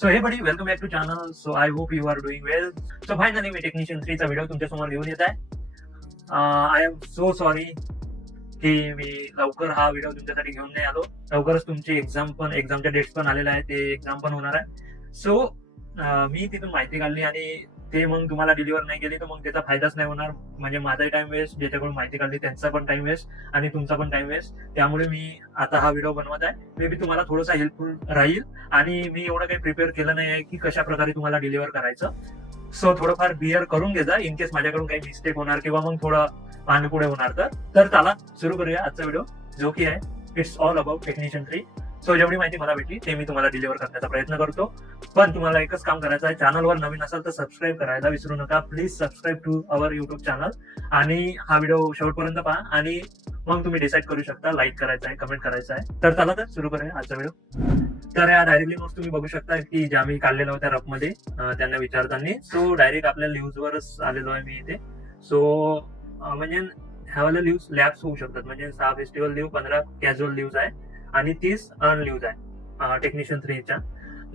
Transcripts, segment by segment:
So hey buddy welcome back to channel. So I hope you are doing well. So finally मी technician 3 चा video तुमच्या समोर घेऊन येत आहे. आय एम सो सॉरी की मी लवकर हा व्हिडिओ तुमच्यासाठी घेऊन नाही आलो. लवकरच तुमची एक्झामच्या डेट्स पण आलेल्या आहे, ते एक्झाम पण होणार आहे. सो मी तिथून माहिती काढली आणि ते मग तुम्हाला डिलिव्हर नाही केली तर मग त्याचा फायदाच नाही होणार. म्हणजे माझाही टाइम वेस्ट, ज्याच्याकडून माहिती काढली त्यांचा पण टाइम वेस्ट आणि तुमचा पण टाइम वेस्ट. त्यामुळे मी आता हा व्हिडिओ बनवत आहे. मे बी तुम्हाला थोडासा हेल्पफुल राहील. आणि मी एवढं काही प्रिपेअर केलं नाही आहे की कशा प्रकारे तुम्हाला डिलिव्हर करायचं. सो थोडंफार बिअर करून घेजा इन केस माझ्याकडून काही मिस्टेक होणार किंवा मग थोडं मागे पुढे होणार तर चला सुरू करूया आजचा व्हिडिओ, जो की आहे it's all about technician 3. So जेवढी माहिती मला भेटली ते मी तुम्हाला डिलिव्हर करण्याचा प्रयत्न करतो. पण तुम्हाला एकच काम करायचं आहे, चॅनलवर नवीन असाल तर सबस्क्राईब करायला विसरू नका. Please subscribe to our YouTube channel आणि हा व्हिडिओ शेवटपर्यंत पहा आणि मग तुम्ही डिसाईड करू शकता लाईक करायचा आहे, कमेंट करायचा आहे. तर चला तर सुरू करूया आजचा व्हिडिओ. तर या डायरेक्टली नोट्स तुम्ही बघू शकता की ज्या मी काढलेल्या होत्या रफमध्ये त्यांना विचारताना. सो डायरेक्ट आपल्या लिव्हजवरच आलेलो आहे मी इथे. सो म्हणजे ह्यावाला लिव्स लॅब्स होऊ शकतात. म्हणजे 6 फेस्टिवल लिव्ह, 15 कॅज्युअल लिव्स आहे आणि 30 अर्न लिव्स आहे टेक्निशियन 3 च्या.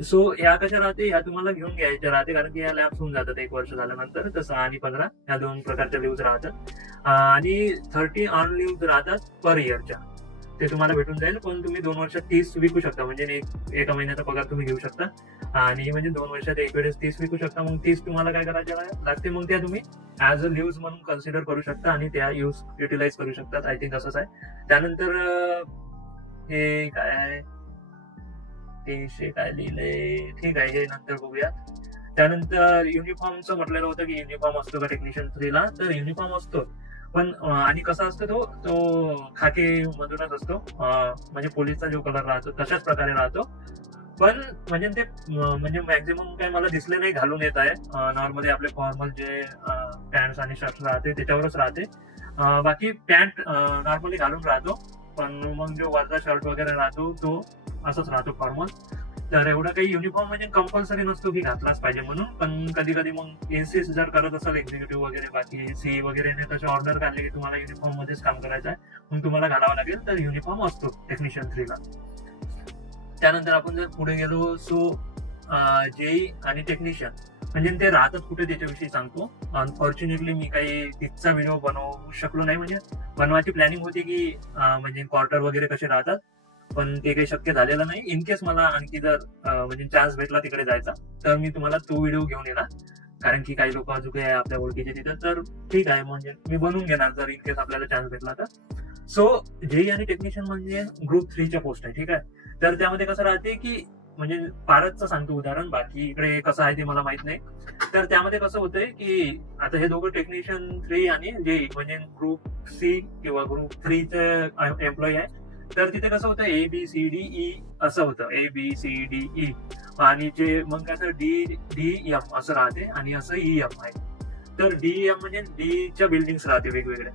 सो ह्या कशा राहते, ह्या तुम्हाला घेऊन घ्यायच्या राहते कारण की ह्या लॅब्स होऊन जातात 1 वर्ष झाल्यानंतर. तर 6 आणि 15 ह्या 2 प्रकारच्या लिव्स राहतात आणि 30 अर्न लिव्स राहतात पर इयरच्या. ते तुम्हाला भेटून जाईल. पण तुम्ही 2 वर्षात 30 विकू शकता. म्हणजे एका महिन्याचा पगार तुम्ही घेऊ शकता आणि म्हणजे 2 वर्षात एक वेळेस 30 विकू शकता. मग 30 तुम्हाला काय करायचं लागते, मग त्या तुम्ही ऍज अ लिव्स म्हणून कन्सिडर करू शकता आणि त्या युटिलाइज करू शकतात. आय थिंक असंच आहे. त्यानंतर हे काय आहे, 300 काय लिहिले, ठीक आहे, हे नंतर बघूयात. त्यानंतर युनिफॉर्मचं म्हटलेलं होतं की युनिफॉर्म असतो का टेक्निशियन 3 ला. तर युनिफॉर्म असतो, पण आणि कसा असतो तो खाकी मधूनच असतो. म्हणजे पोलीसचा जो कलर राहतो तशाच प्रकारे राहतो. पण म्हणजे ते म्हणजे मॅक्झिमम काही मला दिसले नाही घालून येत आहे. नॉर्मली आपले फॉर्मल जे पॅन्ट आणि शर्ट राहते त्याच्यावरच राहते. बाकी पॅन्ट नॉर्मली घालून राहतो, पण मग जो वरचा शर्ट वगैरे राहतो तो असंच राहतो फॉर्मल. तर एवढं काही युनिफॉर्म म्हणजे कंपल्सरी नसतो की घातलाच पाहिजे म्हणून. पण कधी कधी मग इन्सिस्ट जर करत असाल एक्झिक्युटिव्ह वगैरे, बाकी सी वगैरे तसे ऑर्डर काढले की तुम्हाला युनिफॉर्म मध्येच काम करायचं आहे, मग तुम्हाला घालावं लागेल. तर युनिफॉर्म असतो टेक्निशियन 3 ला. त्यानंतर आपण जर पुढे गेलो, सो जेई आणि टेक्निशियन म्हणजे ते राहतात कुठे त्याच्याविषयी सांगतो. अनफॉर्च्युनेटली मी काही तिथचा व्हिडिओ बनवू शकलो नाही. म्हणजे बनवायची प्लॅनिंग होती की म्हणजे क्वार्टर वगैरे कसे राहतात, पण ते काही शक्य झालेलं नाही. इन केस मला आणखी जर म्हणजे चान्स भेटला तिकडे जायचा तर मी तुम्हाला तो व्हिडिओ घेऊन येणार. कारण की काही लोक अजून आहे आपल्या ओळखीचे तिथं, तर ठीक आहे, म्हणजे मी बनवून घेणार जर इन केस आपल्याला चान्स भेटला तर. सो जेई आणि टेक्निशियन म्हणजे ग्रुप 3 च्या पोस्ट आहे, ठीक आहे. तर त्यामध्ये कसं राहते की म्हणजे भारतचं सांगतो उदाहरण, बाकी इकडे कसं आहे ते मला माहित नाही. तर त्यामध्ये कसं होतंय की आता हे दोघं टेक्निशियन 3 आणि जेई म्हणजे ग्रुप सी किंवा ग्रुप 3 चे एम्प्लॉई आहे. तर तिथे कसं होतं ABCDE असं होतं, ABCDE आणि जे मग कसं DEM असं राहते आणि असं EM आहे. तर DEM म्हणजे डीच्या बिल्डिंग्स राहते वेगवेगळ्या,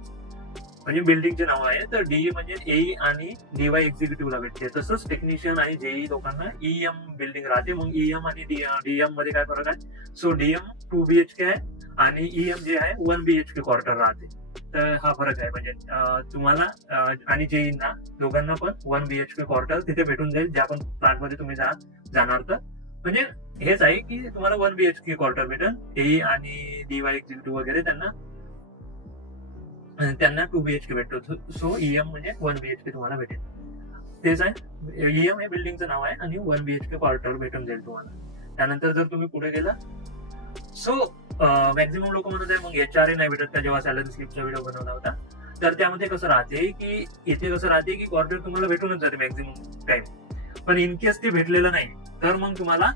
म्हणजे बिल्डिंगचे नाव आहे. तर DE म्हणजे ए आणि DY एक्झिक्युटिव्हला भेटते. तसंच टेक्निशियन आणि जेई लोकांना EM बिल्डिंग राहते. मग EM आणि DEM मध्ये काय फरक आहे, सो DM 2 BHK आहे आणि EM जे आहे 1 BHK क्वार्टर राहते. तर हा फरक आहे. म्हणजे तुम्हाला आणि जेईंना दोघांना पण 1 BHK क्वार्टर तिथे भेटून जाईल. ज्या पण प्लांट मध्ये तुम्ही जाणार तर म्हणजे हेच आहे की तुम्हाला 1 BHK क्वार्टर भेटेल. ए आणि DY एक्झिक्युटिव्ह वगैरे त्यांना 2 BHK भेटतो. सो EM म्हणजे 1 BHK तुम्हाला भेटेल. तेच आहे, EM हे बिल्डिंगचं नाव आहे आणि 1 BHK क्वार्टर भेटून जाईल तुम्हाला. त्यानंतर जर तुम्ही पुढे गेला, सो मॅक्झिमम लोक म्हणत आहे मग HRA नाही भेटत का, जेव्हा सॅलरी स्लिपचा व्हिडिओ बनवला होता. तर त्यामध्ये कसं राहते की इथे कसं राहते की क्वार्टर तुम्हाला भेटूनच जाते मॅक्झिमम टाइम. पण इन केस ते भेटलेलं नाही तर मग तुम्हाला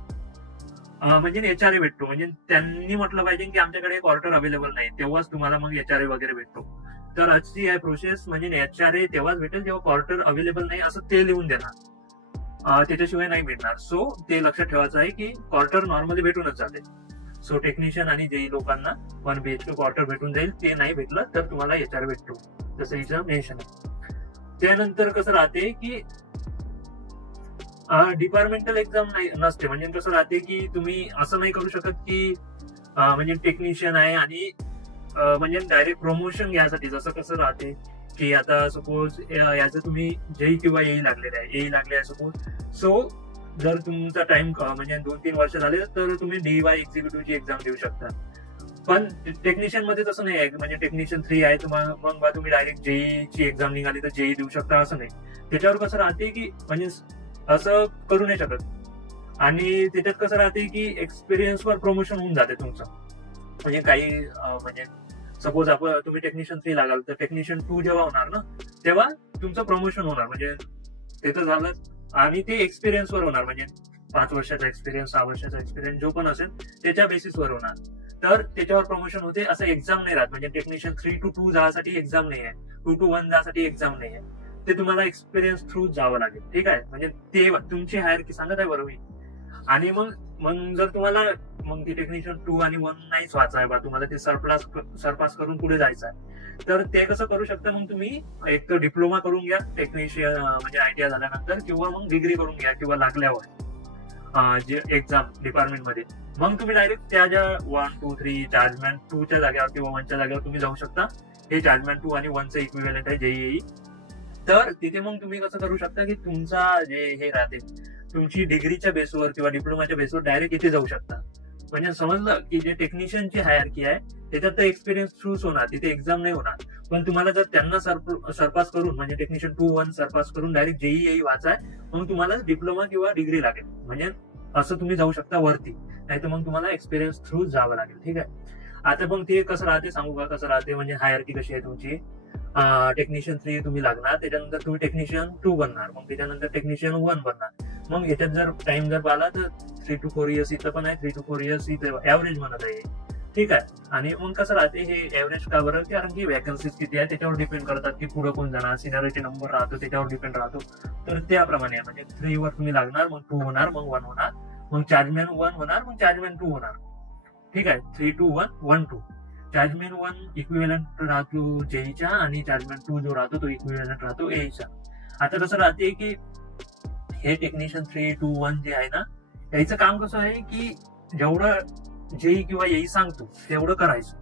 म्हणजे HRA भेटतो. म्हणजे त्यांनी म्हटलं पाहिजे की आमच्याकडे क्वार्टर अवेलेबल नाही, तेव्हाच तुम्हाला मग HRA वगैरे भेटतो. तर अशी आहे प्रोसेस. म्हणजे HRA तेव्हाच भेटेल जेव्हा क्वार्टर अवेलेबल नाही असं ते लिहून देणार, त्याच्याशिवाय नाही भेटणार. सो ते लक्षात ठेवायचं आहे की क्वार्टर नॉर्मली भेटूनच जाते. सो टेक्निशियन आणि जेई लोकांना 1 BHK क्वार्टर भेटून जाईल. ते नाही भेटलं तर तुम्हाला HRA भेटतो, जसं इथं मेन्शन आहे. त्यानंतर कसं राहते की डिपार्टमेंटल एक्झाम नसते. म्हणजे कसं राहते की तुम्ही असं नाही करू शकत की म्हणजे टेक्निशियन आहे आणि म्हणजे डायरेक्ट प्रमोशन घ्यायसाठी जसं कसं राहते की आता सपोज याचं तुम्ही जेई किंवा EE लागलेलं आहे, EE लागले आहे सपोज. सो जर तुमचा टाइम म्हणजे 2-3 वर्ष झाले तर तुम्ही DY एक्झिक्युटिव्हची एक्झाम देऊ शकता. पण टेक्निशियन मध्ये तसं नाही आहे, म्हणजे टेक्निशियन 3 आहे तुम्हाला मग तुम्ही डायरेक्ट JEE ची एक्झाम निघाली तर JEE देऊ शकता असं नाही. त्याच्यावर कसं राहते की म्हणजे असं करू नाही शकत. आणि त्याच्यात कसं राहते की एक्सपिरियन्सवर प्रमोशन होऊन जाते तुमचं. म्हणजे काही म्हणजे सपोज तुम्ही टेक्निशियन 3 लागाल तर टेक्निशियन 2 जेव्हा होणार ना तेव्हा तुमचं प्रमोशन होणार. म्हणजे ते तर झालं. आणि ते एक्सपिरियन्सवर होणार, म्हणजे 5 वर्षाचा एक्सपिरियन्स 6 वर्षाचा एक्सपिरियन्स जो पण असेल त्याच्या बेसिसवर होणार. तर त्याच्यावर प्रमोशन होते. असं एक्झाम नाही राहत. म्हणजे टेक्निशियन 3 to 2 जासाठी एक्झाम नाही आहे, 2 to 1 जासाठी एक्झाम नाही आहे. ते तुम्हाला एक्सपिरियन्स थ्रू जावं लागेल. ठीक आहे. म्हणजे ते तुमची हायरकी सांगत आहे बरोबर. आणि मग जर तुम्हाला मग ती टेक्निशियन 2 आणि 1 नाहीच व्हायचं आहे बा, तुम्हाला ते सरपास करून पुढे जायचं आहे, तर ते कसं करू शकता मग तुम्ही एक तर डिप्लोमा करून घ्या टेक्निशियन म्हणजे ITI झाल्यानंतर, किंवा मग डिग्री करून घ्या किंवा लागल्यावर जे एक्झाम डिपार्टमेंटमध्ये. मग तुम्ही डायरेक्ट त्या ज्या 1, 2, 3 चार्जमॅन 2च्या जागेवर किंवा 1च्या जागेवर तुम्ही जाऊ शकता. हे चार्जमॅन 2 आणि 1चं इक्विव्हॅलंट आहे JEE. तर तिथे मग तुम्ही कसं करू शकता की तुमचा जे हे राहते तुमची डिग्रीच्या बेसवर किंवा डिप्लोमाच्या बेसवर डायरेक्ट इथे जाऊ शकता. म्हणजे समजलं की जे टेक्निशियनची हायरकी आहे त्याच्यात तर एक्सपिरियन्स थ्रूच होणार, तिथे एक्झाम नाही होणार. पण तुम्हाला जर त्यांना सरपास करून म्हणजे टेक्निशियन 2, 1 सरपास करून डायरेक्ट JEE वाचाय, मग तुम्हाला डिप्लोमा किंवा डिग्री लागेल. म्हणजे असं तुम्ही जाऊ शकता वरती, नाही तर मग तुम्हाला एक्सपिरियन्स थ्रू जावं लागेल. ठीक आहे. आता मग ते कसं राहते सांगू का, कसं राहते म्हणजे हायरकी कशी आहे तुमची. टेक्निशियन 3 तुम्ही लागणार, त्याच्यानंतर तुम्ही टेक्निशियन 2 बनणार, मग त्याच्यानंतर टेक्निशियन 1 बनणार. मग याच्यात जर टाइम जर पाहिला तर 3 to 4 इयर्स इथं पण आहे, 3 to 4 इयर्स इथं ऍव्हरेज म्हणत आहे. ठीक आहे. आणि मग कसं राहते हे ऍव्हरेज का बरं, कारण की वॅकन्सीज किती आहे त्याच्यावर डिपेंड करतात की पुढे कोण जाणार, सिनियरिटी नंबर राहतो त्याच्यावर डिपेंड राहतो. तर त्याप्रमाणे आहे. म्हणजे 3 वर तुम्ही लागणार, मग 2 होणार, मग 1 होणार, मग चार्जमॅन 1 होणार, मग चार्जमॅन 2 होणार. ठीक आहे. 3 to 1, 1 to. चार्जमॅन 1 इक्विव्हॅलंट राहतो JEEच्या आणि चार्जमॅन 2 जो राहतो तो इक्विव्हॅलंट राहतो AEचा. आता कसं राहते की हे टेक्निशियन 3 to 1 जे आहे ना, याचं काम कसं आहे की जेवढं JEE किंवा AE सांगतो तेवढं करायचं,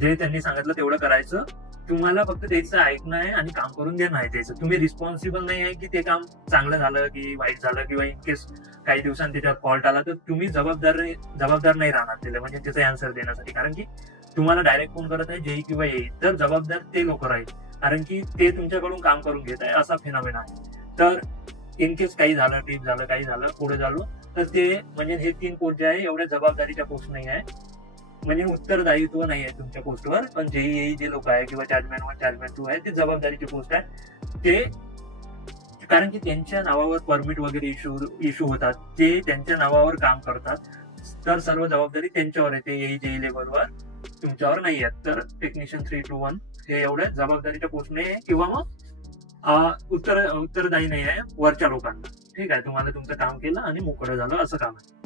जे त्यांनी सांगितलं तेवढं करायचं. तुम्हाला फक्त त्याचं ऐकणं आहे आणि काम करून देणं आहे त्याचं. तुम्ही रिस्पॉन्सिबल नाही आहे की ते काम चांगलं झालं की वाईट झालं, किंवा इन केस काही दिवसांनी त्याच्यावर फॉल्ट आला तर तुम्ही जबाबदार नाही राहणार त्याला, म्हणजे त्याचा आन्सर देण्यासाठी. कारण की तुम्हाला डायरेक्ट कोण करत आहे JEE किंवा AE, तर जबाबदार ते लोक राहील, कारण की ते तुमच्याकडून काम करून घेत आहे, असा फेनॉमेना आहे. तर इन केस काही झालं, टीप झालं, काही झालं, पुढे झालो, तर ते म्हणजे हे 3 पोस्ट जे आहे एवढ्या जबाबदारीच्या पोस्ट नाही आहे, म्हणजे उत्तरदायित्व नाही आहे तुमच्या पोस्टवर. पण JEE जे लोक आहे किंवा चार्जमॅन 1 चार्जमॅन 2 आहे ते जबाबदारीची पोस्ट आहे. ते कारण की त्यांच्या नावावर परमिट वगैरे इश्यू होतात, ते त्यांच्या नावावर काम करतात, तर सर्व जबाबदारी त्यांच्यावर येते. AE JEE लेवलवर तुमच्यावर नाही आहेत. तर टेक्निशियन 3 to 1 हे एवढ्या जबाबदारीच्या पोस्ट नाही आहे, किंवा मग उत्तरदायी नाही आहे वरच्या लोकांना. ठीक आहे. तुम्हाला तुमचं काम केलं आणि मोकळं झालं असं काम आहे.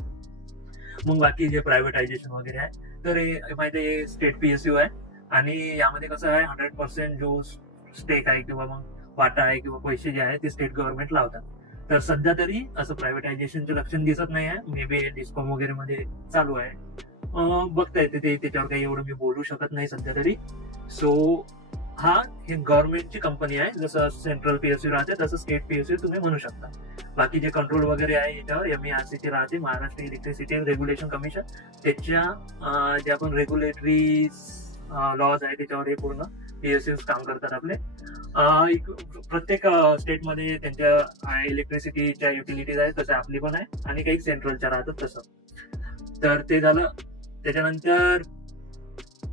मग बाकी जे प्रायव्हेटायझेशन वगैरे आहे तर हे माहिती आहे स्टेट PSU आहे, आणि यामध्ये कसं आहे 100% जो स्टेक आहे किंवा मग वाटा आहे किंवा पैसे जे आहे ते स्टेट गव्हर्नमेंट लावतात. तर सध्या तरी असं प्रायव्हेटायझेशनचं लक्षण दिसत नाही आहे. मे बी डिस्कॉम वगैरे मध्ये चालू आहे, बघता येते ते, त्याच्यावर काही एवढं मी बोलू शकत नाही सध्या तरी. सो ही गव्हर्नमेंटची कंपनी आहे, जसं सेंट्रल PSU राहते तसं स्टेट PSU तुम्ही म्हणू शकता. बाकी जे कंट्रोल वगैरे आहे याच्यावर MERC राहते, महाराष्ट्र इलेक्ट्रिसिटी रेग्युलेशन कमिशन, त्याच्या जे आपण रेग्युलेटरी लॉज आहे त्याच्यावर हे पूर्ण PSU काम करतात आपले. प्रत्येक स्टेटमध्ये त्यांच्या इलेक्ट्रिसिटीच्या युटिलिटीज आहेत, तसं आपली पण आहे, आणि काही सेंट्रलच्या राहतात तसं. तर ते झालं. त्याच्यानंतर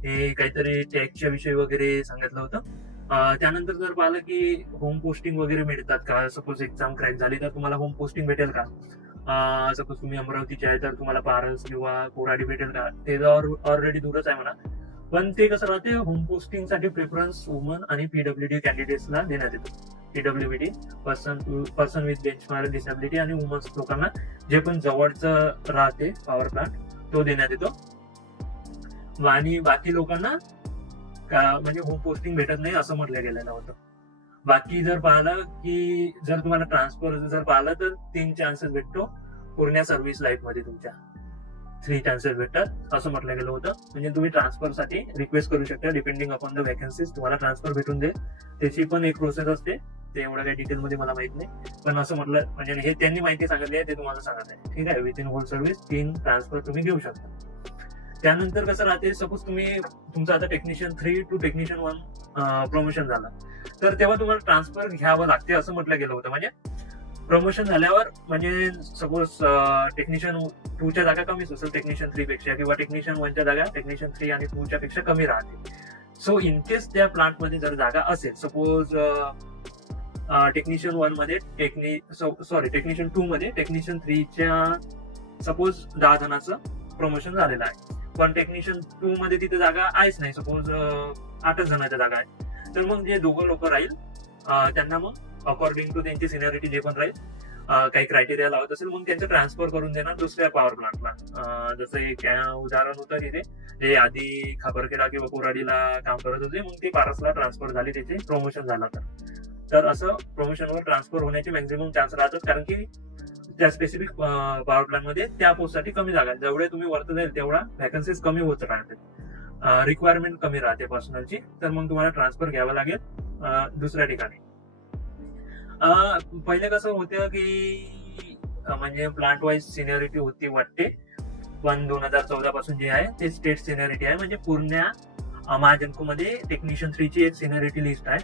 हे काहीतरी टॅक्सच्या विषयी वगैरे सांगितलं होतं. त्यानंतर जर पाहिलं की होम पोस्टिंग वगैरे मिळतात का, सपोज एक्झाम क्रॅक झाली तर तुम्हाला होम पोस्टिंग भेटेल का. सपोज तुम्ही अमरावतीचे आहे तर तुम्हाला पारस किंवा कोराडी भेटेल का, ते ऑलरेडी दूरच आहे म्हणा. पण ते कसं राहते, होम पोस्टिंगसाठी प्रेफरन्स वुमन आणि PWD कॅन्डिडेट्सला देण्यात येतो. PWD person with benchmark disability आणि वुमन्स लोकांना जे पण जवळचं राहते पॉवर प्लांट तो देण्यात येतो. आणि बाकी लोकांना म्हणजे होम पोस्टिंग भेटत नाही असं म्हटलं गेलेलं होतं. बाकी जर पाहिलं की जर तुम्हाला ट्रान्सफर जर पाहिलं तर 3 चान्सेस भेटतो पूर्ण सर्व्हिस लाईफ मध्ये, तुमच्या 3 चान्सेस भेटतात असं म्हटलं गेलं होतं. म्हणजे तुम्ही ट्रान्सफरसाठी रिक्वेस्ट करू शकता, डिपेंडिंग अपॉन द वॅकन्सीज तुम्हाला ट्रान्सफर भेटून दे. त्याची पण एक प्रोसेस असते. ते एवढं काही डिटेलमध्ये मला माहित नाही, पण असं म्हटलं म्हणजे हे त्यांनी माहिती सांगितली आहे ते तुम्हाला सांगत आहे. ठीक आहे, with in whole service 3 transfer तुम्ही घेऊ शकता. त्यानंतर कसं राहते, सपोज तुम्ही तुमचं आता टेक्निशियन 3 टू टेक्निशियन 1 प्रमोशन झालं, तर तेव्हा तुम्हाला ट्रान्सफर घ्यावं लागते असं म्हटलं गेलं होतं. म्हणजे प्रमोशन झाल्यावर म्हणजे सपोज टेक्निशियन 2 च्या जागा कमीच असेल टेक्निशियन 3 पेक्षा, किंवा टेक्निशियन 1 च्या जागा टेक्निशियन 3 आणि 2 च्या पेक्षा कमी राहते. सो इन केस त्या प्लांटमध्ये जर जागा असेल, सपोज टेक्निशियन 1 मध्ये टेक्निशियन 2 मध्ये टेक्निशियन 3 च्या सपोज 10 जणांचं प्रमोशन झालेलं आहे, पण टेक्निशियन 2 मध्ये तिथे जागा आहेच नाही, सपोज 8 जणांच्या जागा आहे, तर मग जे दोघं लोक राहील त्यांना मग अकॉर्डिंग टू त्यांची सिनियरिटी जे पण राहील काही क्रायटेरिया लावत असेल, मग त्यांचं ट्रान्सफर करून देणार दुसऱ्या पॉवर प्लांटला. जसं एक उदाहरण होतं तिथे, जे आधी खापरखेडा किंवा कोराडीला काम करत होते, मग ते पारसला ट्रान्सफर झाले, त्याचे प्रमोशन झालं. तर असं प्रमोशनवर ट्रान्सफर होण्याचे मॅक्झिमम चान्स राहतात, कारण की त्या स्पेसिफिक पॉवर प्लांट मध्ये त्या पोस्टसाठी कमी जागा, जेवढे तुम्ही वरत जाईल तेवढा व्हॅकन्सीज कमी होत राहते, रिक्वायरमेंट कमी राहते पर्सनलची, तर मग तुम्हाला ट्रान्सफर घ्यावं लागेल दुसऱ्या ठिकाणी. पहिले कसं होतं की म्हणजे प्लांट वाईज सिनियरिटी होती वाटते, पण 2014 पासून जे आहे ते स्टेट सिनियरिटी आहे. म्हणजे पूर्ण महाजनको मध्ये टेक्निशियन 3 ची एक सिनियरिटी लिस्ट आहे,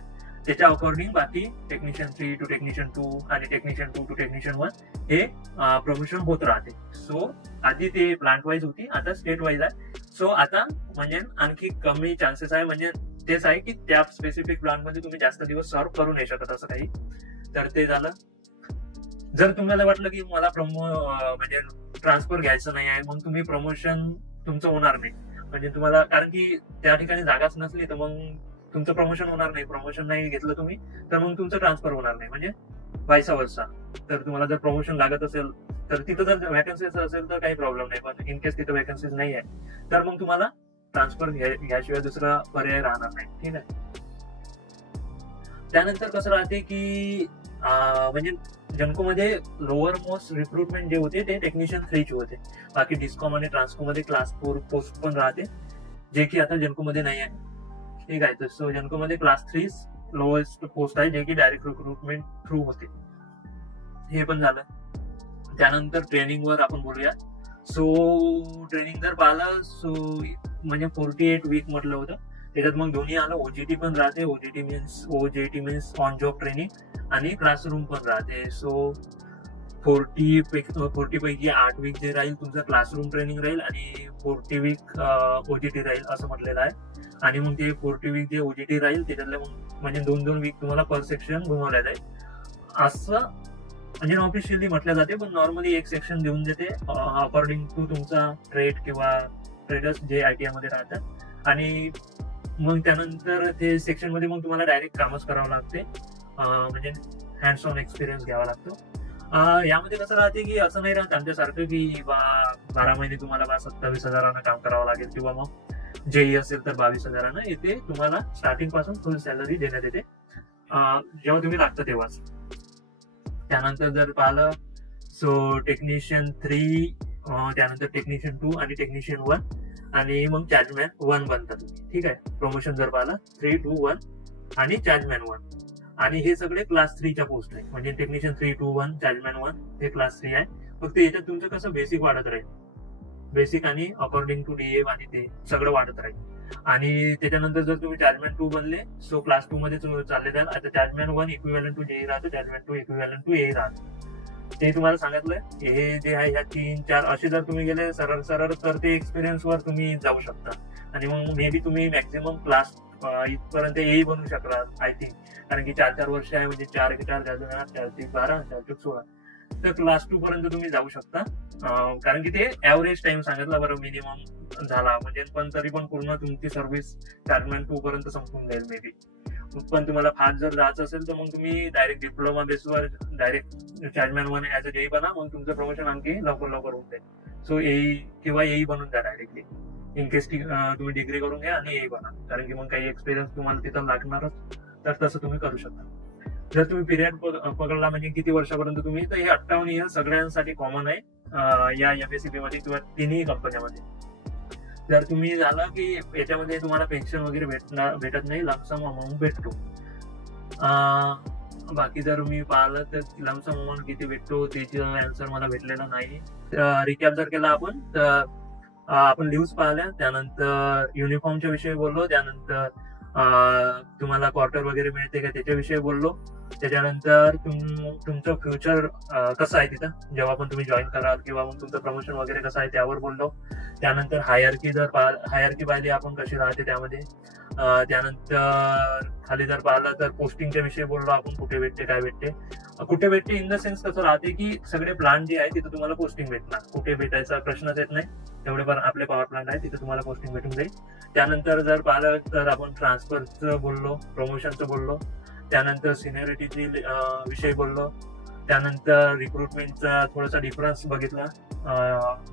त्याच्या अकॉर्डिंग बाकी टेक्निशियन 3 टू टेक्निशियन 2 आणि टेक्निशियन 2 टू टेक्निशियन 1 हे प्रमोशन होत राहते. सो आधी ते प्लांट वाईज होती, आता स्टेट वाईज आहे. सो आता म्हणजे आणखी कमी चान्सेस आहे, म्हणजे तेच आहे की त्या स्पेसिफिक प्लांट मध्ये तुम्ही जास्त दिवस सर्व करू नाही शकत असं काही. तर ते झालं. जर तुम्हाला वाटलं की मला म्हणजे ट्रान्सफर घ्यायचं नाही आहे, मग तुम्ही प्रमोशन तुमचं होणार नाही, म्हणजे तुम्हाला, कारण की त्या ठिकाणी जागाच नसली तर मग तुमचं प्रमोशन होणार नाही. प्रमोशन नाही घेतलं तुम्ही तर मग तुमचं ट्रान्सफर होणार नाही, म्हणजे वायसा वर्सा. तर तुम्हाला जर प्रमोशन लागत असेल तर तिथं जर व्हॅकन्सीज असेल तर काही प्रॉब्लेम नाही, पण इन केस तिथं व्हॅकन्सीज नाही आहे तर मग तुम्हाला ट्रान्सफर घ्याशिवाय दुसरा पर्याय राहणार नाही. ठीक आहे. त्यानंतर कसं राहते की म्हणजे जनको लोअर मोस्ट रिक्रुटमेंट जे होते ते टेक्निशियन 3 चे होते, बाकी डिस्कॉम आणि ट्रान्सको मध्ये क्लास 4 पोस्ट पण राहते, जे की आता जनको मध्ये नाही आहे. ठीक आहे. तर सो जनको मध्ये क्लास 3 लोएस्ट पोस्ट आहे, जे की डायरेक्ट रिक्रुटमेंट थ्रू होते. हे पण झालं. त्यानंतर ट्रेनिंग वर आपण बोलूया. सो ट्रेनिंग जर पाहिलं, सो म्हणजे 48 वीक म्हटलं होतं, त्याच्यात मग दोन्ही आलं. ओजीटी पण राहते, OGT means on job training, आणि क्लासरूम पण राहते. सो 40 पैकी 8 वीक जे राहील तुमचं क्लासरूम ट्रेनिंग राहील, आणि 40 वीक ओजीटी राहील असं म्हटलेलं आहे. आणि मग ते 40 वीक जे ओजीटी राहील त्याच्यातले मग म्हणजे 2-2 वीक तुम्हाला पर सेक्शन घुमवल्या जाईल, असं म्हणजे ऑफिशियली म्हटलं जाते. पण नॉर्मली एक सेक्शन देऊन देते अकॉर्डिंग टू तुमचा ट्रेड किंवा ट्रेडर्स जे ITI मध्ये राहतात. आणि मग त्यानंतर ते सेक्शन मध्ये मग तुम्हाला डायरेक्ट कामच करावं लागते, म्हणजे हँड्स ऑन एक्सपिरियन्स घ्यावा लागतो. यामध्ये कसं राहते की असं नाही राहत आमच्यासारखं की 12 महिने तुम्हाला 27,000 काम करावं लागेल, किंवा मग जेई असेल तर 22,000. येथे तुम्हाला स्टार्टिंग पासून फुल सॅलरी देण्यात येते जेव्हा तुम्ही लागतं तेव्हाच. त्यानंतर जर पाहिलं, सो टेक्निशियन 3, त्यानंतर टेक्निशियन 2 आणि टेक्निशियन 1, आणि मग चार्जमॅन 1 बनतात तुम्ही. ठीक आहे. प्रमोशन जर पाहिलं 3, 2, 1 आणि चार्जमॅन 1, आणि हे सगळे क्लास 3 च्या पोस्ट आहे. म्हणजे टेक्निशियन 3, 2, 1, चार्जमॅन 1 हे क्लास 3 आहे. फक्त याच्यात तुमचं कसं बेसिक वाढत राहील, बेसिक आणि अकॉर्डिंग टू DA आणि ते सगळं वाढत राहील. आणि त्याच्यानंतर जर तुम्ही चार्जमॅन 2 बनले, सो क्लास 2 मध्ये चालले जाईल. आता चार्जमॅन 1 इक्विव्हॅलंट टू JE राहतो, चार्जमॅन 2 इक्विव्हॅलंट टू AE राहतो. ते तुम्हाला सांगितलंय. हे जे आहे ह्या 3-4 असे जर तुम्ही गेले सरळ तर ते एक्सपिरियन्स वर तुम्ही जाऊ शकता, आणि मग मे बी तुम्ही मॅक्झिमम क्लास इथपर्यंत AE बनू शकता आय थिंक, कारण की 4-4 वर्ष आहे, म्हणजे 4-4 4-4 4-12 4-16, तर क्लास 2 पर्यंत तुम्ही जाऊ शकता. कारण की ते ऍव्हरेज टाइम सांगितला बरं मिनिमम झाला, म्हणजे पण तरी पण पूर्ण तुमची सर्व्हिस चार्जमॅन 2 पर्यंत संपून जाईल मे बी. पण तुम्हाला फास्ट जर जायचं असेल तर मग तुम्ही डायरेक्ट डिप्लोमा बेसवर डायरेक्ट चार्जमॅन 1 ऍज अ JE बना, मग तुमचं प्रमोशन आणखी लवकर होऊन जाईल. सो AE किंवा AE बनून जा डायरेक्टली, इन केस तुम्ही डिग्री करून घ्या आणि AE बना, कारण की मग काही एक्सपिरियन्स तुम्हाला तिथं लागणारच, तर तसं तुम्ही करू शकता. जर तुम्ही पिरियड पकडला म्हणजे किती वर्षापर्यंत तुम्ही, तर हे 58 इयर सगळ्यांसाठी कॉमन आहे या FACP मध्ये किंवा तिन्ही कंपन्यांमध्ये. जर तुम्ही झालं की याच्यामध्ये तुम्हाला पेन्शन वगैरे भेटत नाही, लमसम अमाऊंट भेटतो. बाकी जर मी पाहिलं तर लमसम अमाऊंट किती भेटतो त्याची आन्सर मला भेटलेला नाही. रिकॅप जर केला आपण तर आपण लिव्स पाहिल्या, त्यानंतर युनिफॉर्मच्या विषयी बोललो, त्यानंतर तुम्हाला क्वार्टर वगैरे मिळते का त्याच्याविषयी बोललो, त्याच्यानंतर तुमचं फ्युचर कसं आहे तिथं जेव्हा पण तुम्ही जॉईन कराल किंवा मग तुमचं प्रमोशन वगैरे कसं आहे त्यावर बोललो. त्यानंतर हायरकी पाहिली आपण कशी राहते त्यामध्ये. त्यानंतर खाली जर पाहिलं तर पोस्टिंगच्या विषयी बोललो आपण, कुठे भेटते काय भेटते. कुठे भेटते इन द सेन्स कसं राहते की सगळे प्लांट जे आहे तिथे तुम्हाला पोस्टिंग भेटणार, कुठे भेटायचा प्रश्नच येत नाही. तेवढे पण आपले पॉवर प्लांट आहे तिथे तुम्हाला पोस्टिंग भेटून जाईल. त्यानंतर जर पाहिलं तर आपण ट्रान्सफरचं बोललो, प्रमोशनचं बोललो, त्यानंतर सिनियरिटीची विषयी बोललो, त्यानंतर रिक्रुटमेंटचा थोडासा डिफरन्स बघितला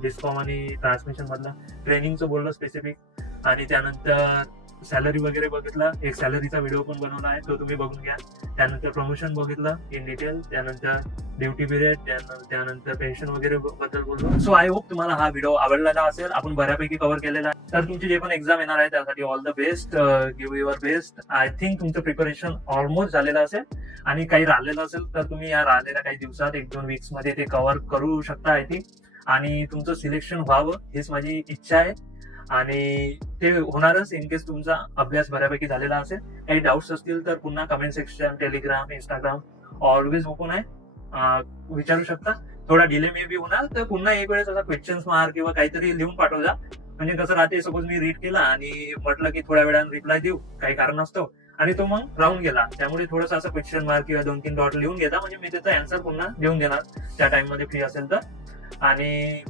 डिस्कॉम आणि ट्रान्समिशन मधला, ट्रेनिंगचं बोललो स्पेसिफिक, आणि त्यानंतर सॅलरी वगैरे बघितला. एक सॅलरीचा व्हिडिओ पण बनवला आहे, तो तुम्ही बघून घ्या. त्यानंतर प्रमोशन बघितलं इन डिटेल, त्यानंतर ड्युटी पिरियड, त्यानंतर पेन्शन वगैरे बद्दल बोललो. सो आय होप तुम्हाला हा व्हिडिओ आवडलेला असेल. आपण बऱ्यापैकी कव्हर केलेला आहे. तर तुमची जे पण एक्झाम येणार आहे त्यासाठी all the best, give your best. I think तुमचं प्रिपरेशन ऑलमोस्ट झालेलं असेल, आणि काही राहिलेलं असेल तर तुम्ही या राहिलेल्या काही दिवसात 1-2 वीक्स मध्ये ते कव्हर करू शकता आय थिंक. आणि तुमचं सिलेक्शन व्हावं हीच माझी इच्छा आहे, आणि ते होणारच इन केस तुमचा अभ्यास बऱ्यापैकी झालेला असेल. काही डाऊट्स असतील तर पुन्हा comment section, Telegram, Instagram always open आहे, विचारू शकता. थोडा डिले मे बी होणार तर पुन्हा एक वेळेस असा क्वेश्चन्स मार्क किंवा काहीतरी लिहून पाठवजा. म्हणजे कसं राहते, सपोज मी रीड केला आणि म्हटलं की थोड्या वेळानं रिप्लाय देऊ, काही कारण असतो आणि तो मग राहून गेला, त्यामुळे थोडंसं असं क्वेश्चन मार्क किंवा 2-3 डॉट लिहून घेता, म्हणजे मी त्याचा आन्सर पुन्हा देऊन देणार त्या टाइम मध्ये फ्री असेल तर. आणि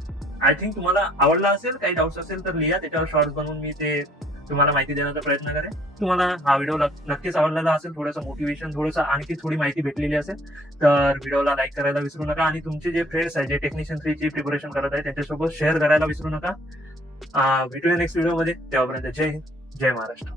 आय थिंक तुम्हाला आवडला असेल. काही डाऊट्स असेल तर लिहा, त्याच्यावर शॉर्ट्स बनवून मी ते तुम्हाला माहिती देण्याचा प्रयत्न करेन. तुम्हाला हा व्हिडिओ नक्कीच आवडलेला असेल, थोडंसं मोटिवेशन, थोडंसं आणखी थोडी माहिती भेटलेली असेल तर व्हिडिओला लाईक करायला विसरू नका. आणि तुमचे जे फ्रेंड्स आहे जे टेक्निशियन 3 ची प्रिपरेशन करत आहे त्यांच्यासोबत शेअर करायला विसरू नका. भेटूया नेक्स्ट व्हिडिओ मध्ये, तेव्हापर्यंत जय हिंद, जय महाराष्ट्र.